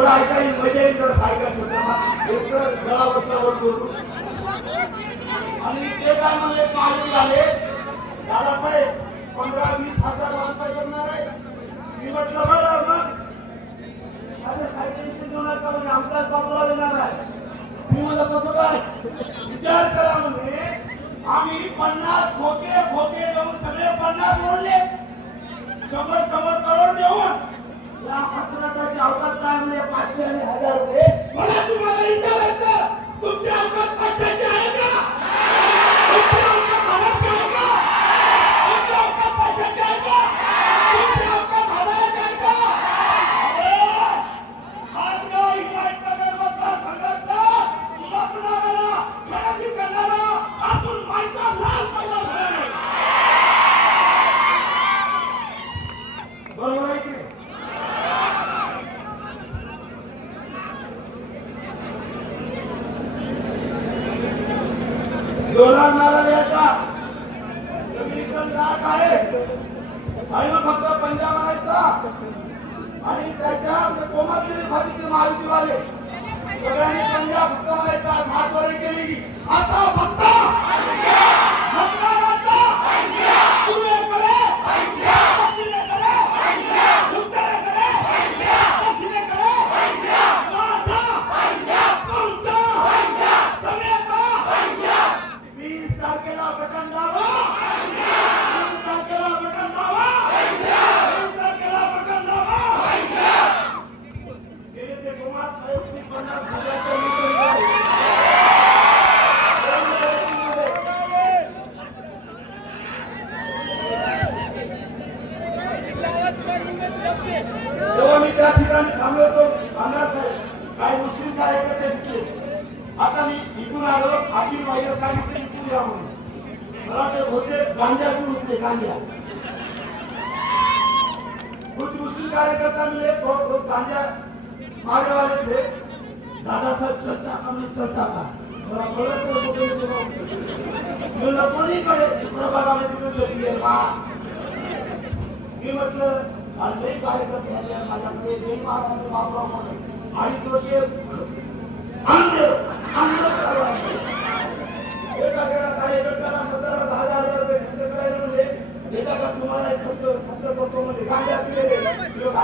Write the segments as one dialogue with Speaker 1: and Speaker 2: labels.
Speaker 1: थोडं ऐका येईल मजा येईल जरा सायका शब्दाला एक तर गळा बसल्यावर सोडून आणि ते काय म्हणजे मालक आले दादासाहेब पंधरा वीस हजार माणसं करणार आहे मी म्हटलं बरं मग. आता काही टेन्शन घेऊ नका म्हणजे आमचाच बाबूला येणार आहे. मी म्हणलं कसं काय? विचार करा म्हणजे आम्ही पन्नास खोके खोके देऊन सगळे पन्नास ओढले. शंभर शंभर करोड देऊन या हातनाटाची अवकात काय म्हणजे पाचशे आणि हजार रुपये. मला तुम्हाला विचारायचं तुमची अवकात पाचशेची आहे का तुमची अवकात हजारची आहे का तुमची अवकात पाचशेची आहे का तुमची अवकात हजाराची आहे का अरे, आज या हिमायतनगर मतदारसंघाचा मतदाराला खरेदी करणारा अजून माहिती लाल पहिला आहे बरोबर आहे की नाही लोणार नारळाचा सगळीकडे लाट आहे आणि फक्त पंजाब आणायचा आणि त्याच्या कोमातली भाजीचे महायुतीवाले. सगळ्यांनी पंजाब फक्त म्हणायचा आज हात वर केली. आता फक्त ठिकाणी थांबलो होतो. पन्नास साहेब काही मुस्लिम कार्यकर्ते इथले आता मी इथून आलो आधी बाईला सांगितलं इथून या म्हणून. मला ते होते गांजा पण होते गांजा. कुछ मुस्लिम कार्यकर्ता मिले वो गांजा मारने वाले थे. दादासाहेब चलता का चलता का? मला कळत नाही कुठे गेलो. मी नको नाही कडे प्रभागामध्ये तिथे झोपली आहे. बा. मी म्हटलं आणि लई कार्यकर्ते आले माझ्याकडे लई महाराज बाबराव म्हणून आणि तो जे अंध एका दहा दहा हजार रुपये खर्च करायला म्हणजे देता का तुम्हाला खर्च खर्च करतो म्हणजे पिलेले. लोक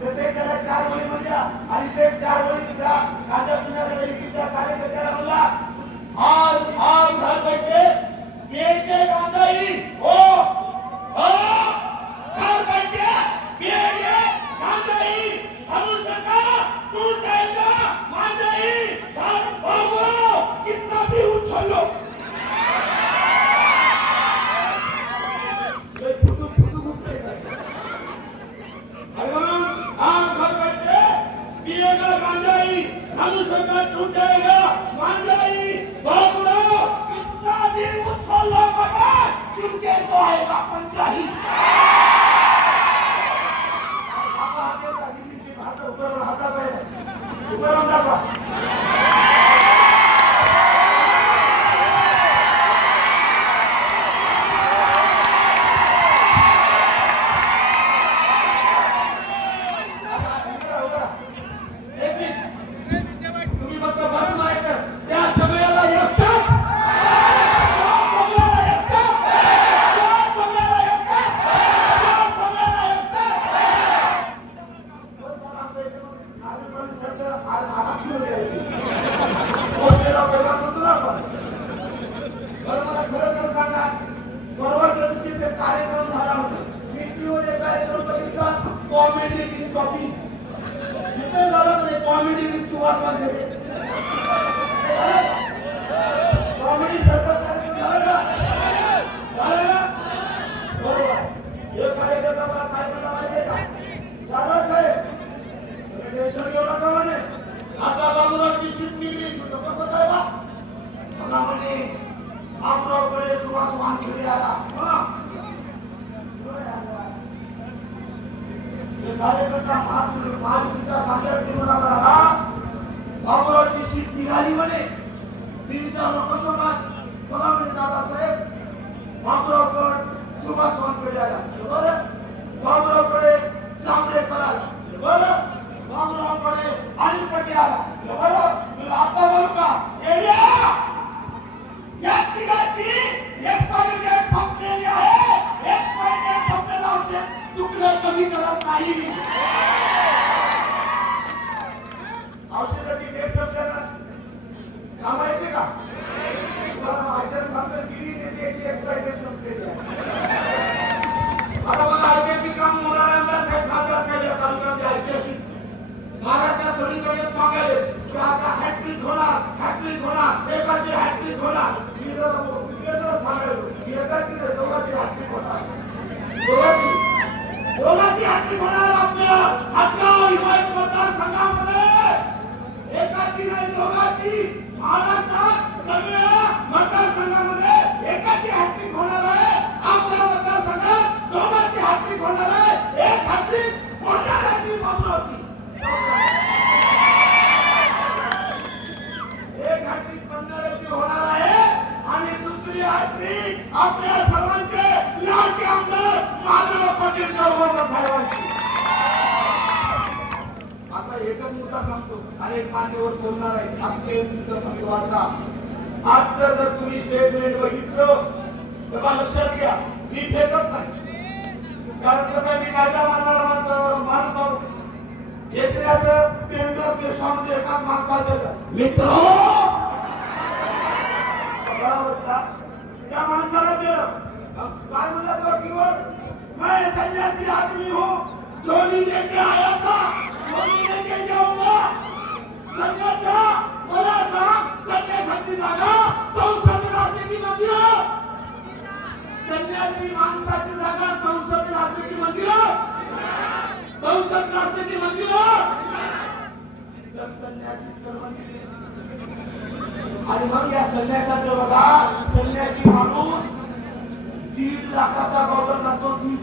Speaker 1: तर ते त्याला चार वळी म्हणजे आणि ते चार वळी त्या गांजा पिणाऱ्या व्यक्तीच्या कार्यकर्त्याला म्हणला आज आज घर बैठे पिएंगे गांजा हो धनुष्य का टूट जाएगा गांजा ही भागो कितना भी उछल लो मगर चुपके तो आएगा पंजा ही आपा बाबूरावची सीट निघाली म्हणे. मी विचारलो कसं काय? बघा म्हणे दादासाहेब बाबूरावकड सुभाष वानखेडे आला. बरं? बाबूरावकडे जांभरेकर आला बरं? बाबूराव आला. म्हणलं, बरं? म्हणलं, आता बोलू का? येड्या! या तिघाची expiry date हॅट्रिक होणार एकाची हॅट्रिक होणार. मी जर वेगळं सांगायलो मी एकाची नाही दोघांची हॅट्रिक होणार. दोघांची. दोघांची हॅट्रिक होणार आपल्या हदगाव हिमायत मतदारसंघामध्ये एकाची नाही दोघांची. महाराष्ट्रात सगळ्या मतदारसंघामध्ये एकाची हॅट्रिक होणार आहे. आपल्या मतदारसंघात दोघांची हॅट्रिक होणार आहे. एक हॅट्रिक मोठ्याची बाबूरावची एक हॅट्रिक पंधराची होणार आहे आणि दुसरी हॅट्रिक आपल्या सर्वांचे लाडके आमदार माधव पाटील गौरव साहेबांची आता एकच मुद्दा सांगतो अनेक मान्यवर बोलणार आहे अत्यंत महत्त्वाचा आजचं जर तुम्ही स्टेटमेंट बघितलं तर बा लक्षात घ्या मी फेकत नाही. कारण कसं मी कायदा मानणारा माणसं माणूस आहोत. एकऱ्याचं टेंडर देशामध्ये एकाच माणसाला देतं मित्र हो! अवस्था. त्या माणसाला दिलं काय म्हणला तो कीवर्ड मैं संन्यासी आदमी हूँ. जोनी लेके आया था. जोनी लेके जाऊंगा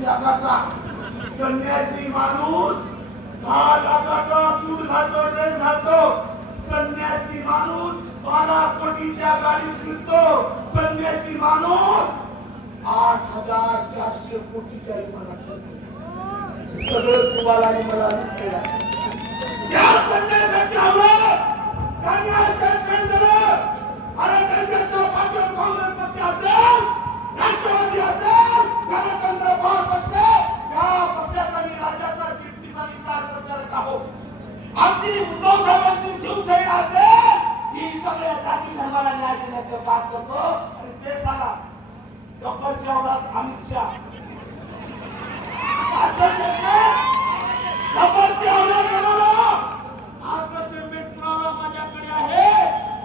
Speaker 1: लाखाचा संन्यासी माणूस दहा लाखाचा सूट घालतो ड्रेस घालतो. संन्यासी माणूस बारा कोटीच्या गाडीत फिरतो. संन्यासी माणूस आठ हजार चारशे कोटीच्या इमानात करतो सगळं तुम्हाला आणि मला लुटलेलं आहे. या संन्यासाची आवड त्यांनी आज झालं दिलं. अरे देशाच्या पाठीवर काँग्रेस पक्ष असेल राष्ट्रवादी असेल शरदचंद्र पवार पक्ष त्या पक्षाचा मी राज्याचा चिठ्ठीचा विचार करणार आहोत आमची उद्धव साहेबांची शिवसेना असेल ही सगळ्या जाती धर्माला न्याय देण्याचं काम करतो आणि ते सांगा गब्बरच्या अवघात अमित शाह आजचं statement गब्बरची अवघात बनवलं आजचं statement पुरावा माझ्याकडे आहे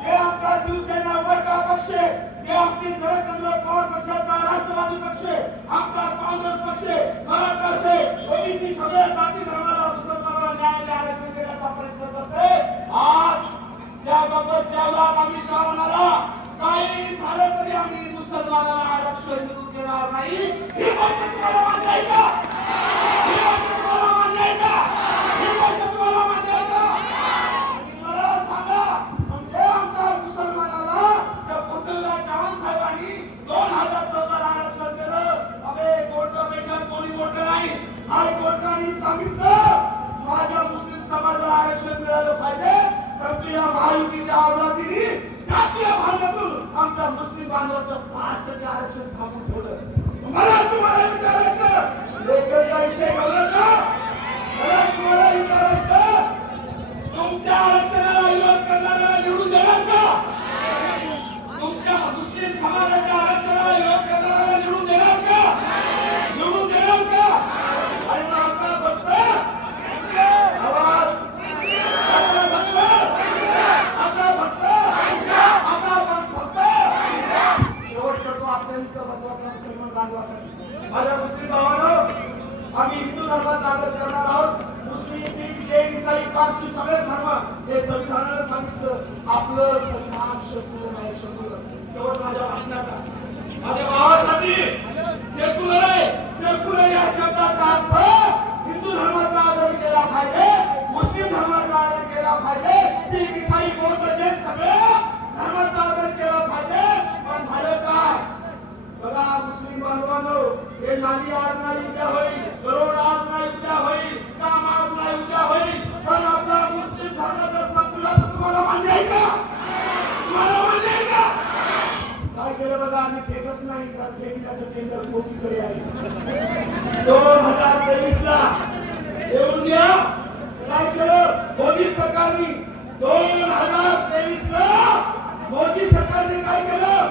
Speaker 1: हे आमचा शिवसेना उघडका पक्ष हे आमची शरदचंद्र पवार पक्षाचा राष्ट्रवादी पक्ष आमचा काँग्रेस पक्ष मराठा असेल ओबीसी सगळ्या जाती धर्माला मुसलमानाला न्याय आणि आरक्षण देण्याचा प्रयत्न करते आज त्या गब्बरच्या अवघात अमित शाह म्हणाला काही झालं तरी आम्ही मुसलमानाला देणार नाही ही गोष्ट तुम्हाला मान्य आहे का ही गोष्ट तुम्हाला मान्य आहे का ही गोष्ट तुम्हाला मान्य आहे का आणि मला सांगा म्हणजे आमच्या मुसलमानाला पृथ्वीराज चव्हाण साहेबांनी दोन हजार चौदाला आरक्षण दिलं अबे कोर्टापेक्षा कोणी मोठं नाही हायकोर्टाने सांगितलं माझ्या मुस्लिम समाजाला आरक्षण मिळालं पाहिजे. तर तू या महायुतीच्या आवडा जातीय भागातून आमच्या मुस्लिम बांधवाचं पाच टक्के आरक्षण थांबून ठेवलं मला तुम्हाला विचारायचं लेखनचा विषय घेऊन का मला तुम्हाला विचारायचं तुमच्या आरक्षणाला विरोध करणाऱ्याला निवडून देणार का तुमच्या मुस्लिम समाजाच्या आरक्षणाला विरोध करणाऱ्याला निवडून देणार का निवडून देणार का आणि मग आता फक्त आवाज आता फक्त आता फक्त आता पण फक्त शेवट करतो अत्यंत महत्त्वाचा मुसलमान बांधवासाठी माझ्या मुस्लिम भावानं आम्ही हिंदू धर्मात दाखल करणार आहोत मुस्लिम सिख जैन इसाई पारशी सगळे धर्म हे संविधानानं सांगितलं आपलं नाही शेवट माझ्या भाषणाचा माझ्या भावासाठी सेक्युलर आहे सेक्युलर या शब्दाचा अर्थ हिंदू धर्माचा आदर केला पाहिजे मुस्लिम धर्माचा आदर केला पाहिजे सिख इसाई बौद्ध जैन सगळ्या धर्माचा आदर केला पाहिजे पण झालं काय बघा मुस्लिम बांधवांनो हे आज नाही उद्या होईल. करोड आज नाही उद्या होईल. दोन हजार तेवीस ला येऊन द्या. काय केलं? मोदी सरकारने दोन हजार तेवीस ला मोदी सरकारने काय केलं?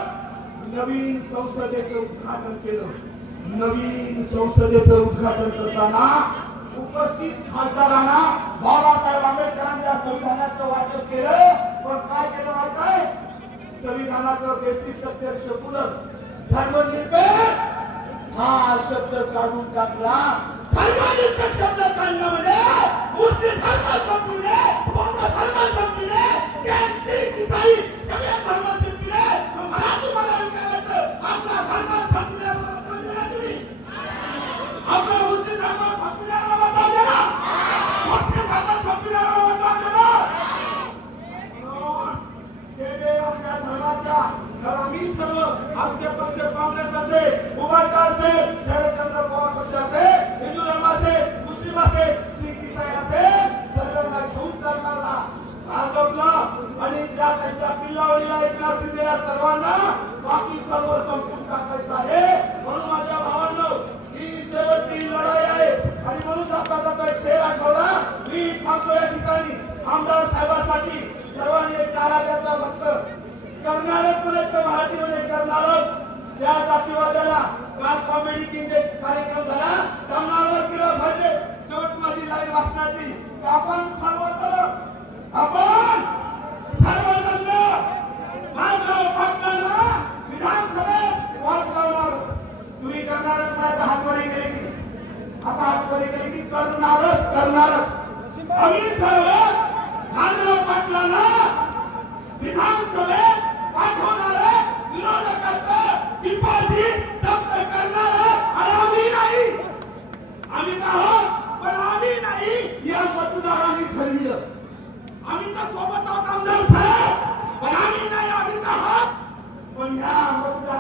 Speaker 1: नवीन संसदेचं उद्घाटन केलं. नवीन संसदेचं उद्घाटन करताना उपस्थित खासदारांना बाबासाहेब आंबेडकरांच्या संविधानाचं वाटप केलं. पण काय केलं माहीत आहे? संविधानाचं बेसिक स्ट्रक्चर शकुलर धर्मनिरपेक्ष हा शब्द काढून टाकला. धर्मनिरपेक्ष शब्द काढला म्हणजे मुस्लिम धर्म संपविले त्या जातीवादाला काल कॉमेडी किंग कार्यक्रम झाला. त्यांना तिला भरले. शेवट माझी लाईन वाचनाची आपण सर्वत्र आपण सर्वजण माझं पक्षाला विधानसभेत वाचवणार तुम्ही करणारच म्हणायचं हातवारी केली की. आता हातवारी केली की करणारच करणारच. आम्ही सर्व झांजराव पाटलांना विधानसभेत पाठवणार डिपॉझिट जप्त करणार आणि नाही. आम्ही आहोत पण सोबत आहोत आमदार साहेब. पण आम्ही नाही आम्ही आहोत. पण या मतदार